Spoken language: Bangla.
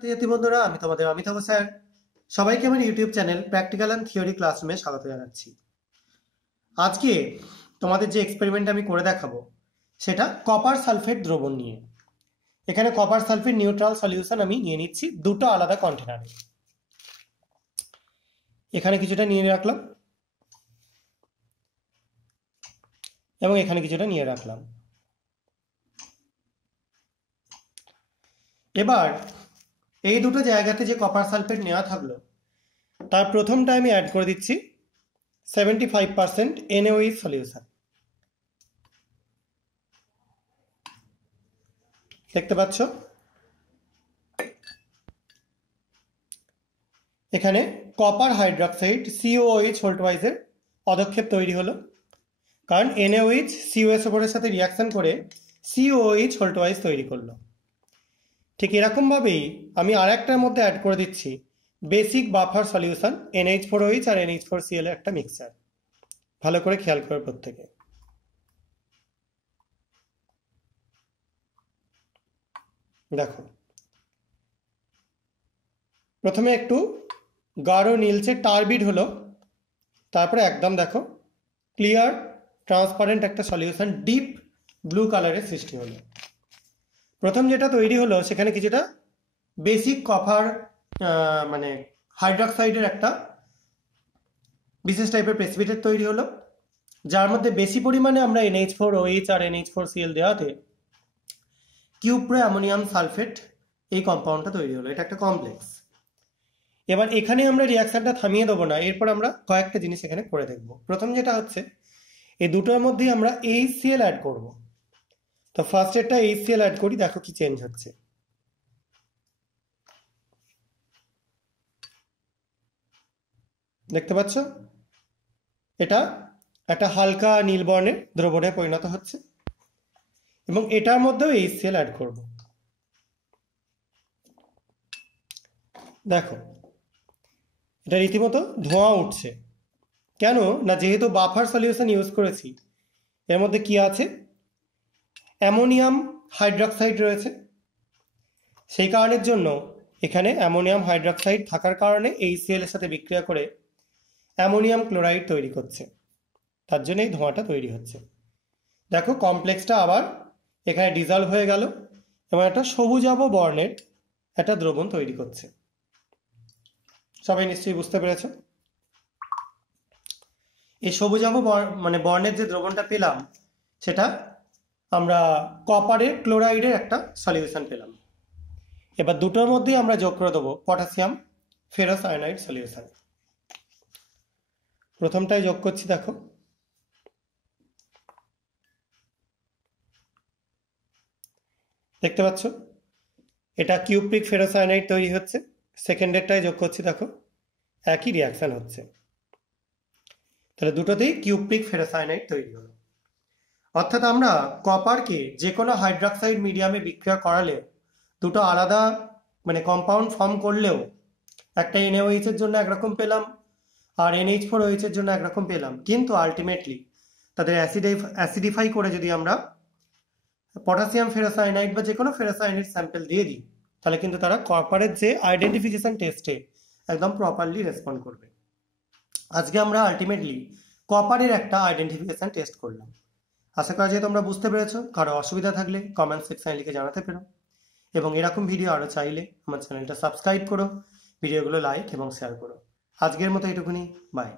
ছাত্রছাত্রী বন্ধুরা, আমি তোমাদের অমিতাভ স্যার। সবাইকে আমার YouTube channel practical and theory ক্লাসরুমে স্বাগত জানাচ্ছি। আজকে তোমাদের যে এক্সপেরিমেন্ট আমি করে দেখাবো সেটা কপার সালফেট দ্রবণ নিয়ে। এখানে কপার সালফেট নিউট্রাল সলিউশন আমি নিয়ে নিচ্ছি দুটো আলাদা কন্টেনারে। এখানে কিছুটা নিয়ে রাখলাম এবং এখানে কিছুটা নিয়ে রাখলাম। এবার এই দুটো জায়গাতে যে কপার সালফেট নেওয়া থাকলো তার প্রথমটা আমি অ্যাড করে দিচ্ছি 75% NaOH সলিউশন। দেখতে পাচ্ছ এখানে কপার হাইড্রক্সাইড COOH হোল্টওয়াইজের পদক্ষেপ তৈরি হলো, কারণ NaOH COSO4 এর সাথে রিয়াকশন করে COOH হোল্টওয়াইজ তৈরি করলো। ঠিক এরকমভাবেই আমি আর একটার মধ্যে অ্যাড করে দিচ্ছি বেসিক বাফার সলিউশন NH4OH আর NH4Cl এর একটা মিক্সচার। ভালো করে খেয়াল করে প্রত্যেকে। দেখো, প্রথমে একটু গাঢ় নীলচে টার্বিড হলো, তারপরে একদম দেখো ক্লিয়ার ট্রান্সপারেন্ট একটা সলিউশন ডিপ ব্লু কালারের সৃষ্টি হলো। প্রথম যেটা তৈরি হলো সেখানে কিছুটা বেসিক কপার মানে হাইড্রক্সাইডের একটা বিশেষ টাইপের প্রেসিপিটেট তৈরি হলো, যার মধ্যে বেশি পরিমাণে আমরা NH4OH আর NH4Cl দেওয়াতে কিউপ্রো অ্যামোনিয়াম সালফেট এই কম্পাউন্ডটা তৈরি হলো। এটা একটা কমপ্লেক্স। এবার এখানে আমরা রিয়াকশনটা থামিয়ে দেবো না, এরপর আমরা কয়েকটা জিনিস এখানে করে দেখব। প্রথম যেটা হচ্ছে এই দুটোর মধ্যেই আমরা HCl অ্যাড করব। তো ফার্স্ট একটা HCl অ্যাড করি, দেখো কি চেঞ্জ হচ্ছে। দেখতে পাচ্ছ এটা একটা হালকা নীল বর্ণের দ্রবণে পরিণত হচ্ছে এবং এটার মধ্যেও HCl অ্যাড করব। দেখো এটা রীতিমতো ধোঁয়া উঠছে। কেন না, যেহেতু বাফার সলিউশন ইউজ করেছি, এর মধ্যে কি আছে, অ্যামোনিয়াম হাইড্রক্সাইড রয়েছে। সেই কারণের জন্য এখানে অ্যামোনিয়াম হাইড্রক্সাইড থাকার কারণে HCl এর সাথে বিক্রিয়া করে অ্যামোনিয়াম ক্লোরাইড তৈরি করছে, তার জন্য এই ধোঁয়াটা তৈরি হচ্ছে। দেখো কমপ্লেক্সটা আবার এখানে ডিজলভ হয়ে গেল এবং একটা সবুজাভ বর্ণের একটা দ্রবণ তৈরি করছে। সবাই নিশ্চয়ই বুঝতে পেরেছ। এই সবুজাভ মানে বর্ণের যে দ্রবণটা পেলাম সেটা আমরা কপারের ক্লোরাইডের একটা সলিউশন পেলাম। এবার দুটোর মধ্যেই আমরা যোগ করে দেবো পটাশিয়াম ফেরাস আয়নাইড সলিউশন। প্রথমটাই যোগ করছি, দেখো দেখতে পাচ্ছ এটা কিউপ্রিক ফেরাস আয়নাইড তৈরি হচ্ছে। সেকেন্ডেরটাই যোগ করছি, দেখো একই রিয়াকশন হচ্ছে। তাহলে দুটোতেই কিউপ্রিক ফেরাস আয়নাইড তৈরি হলো। অর্থাৎ আমরা কপারকে যে কোনো হাইড্রক্সাইড মিডিয়ামে বিক্রিয়া করালে দুটো আলাদা মানে কম্পাউন্ড ফর্ম করলেও একটা NaOH এর জন্য একরকম পেলাম আর NH4OH এর জন্য একরকম পেলাম, কিন্তু আলটিমেটলি তাদের অ্যাসিডিফাই করে যদি আমরা পটাশিয়াম ফেরাস আয়নাইড বা যে কোনো ফেরাস আয়নাইড স্যাম্পল দিয়ে দিই, তাহলে কিন্তু তারা কপারের যে আইডেন্টিফিকেশন টেস্টে একদম প্রপারলি রেসপন্ড করবে। আজকে আমরা আলটিমেটলি কপারের একটা আইডেন্টিফিকেশন টেস্ট করলাম। আশা করা যায় তোমরা বুঝতে পেরেছো। কারো অসুবিধা থাকলে কমেন্ট সেকশনে লিখে জানাতে পারো এবং এরকম ভিডিও আরো চাইলে আমার চ্যানেলটা সাবস্ক্রাইব করো, ভিডিওগুলো লাইক এবং শেয়ার করো। আজকের মতো এটুকুনি, বাই।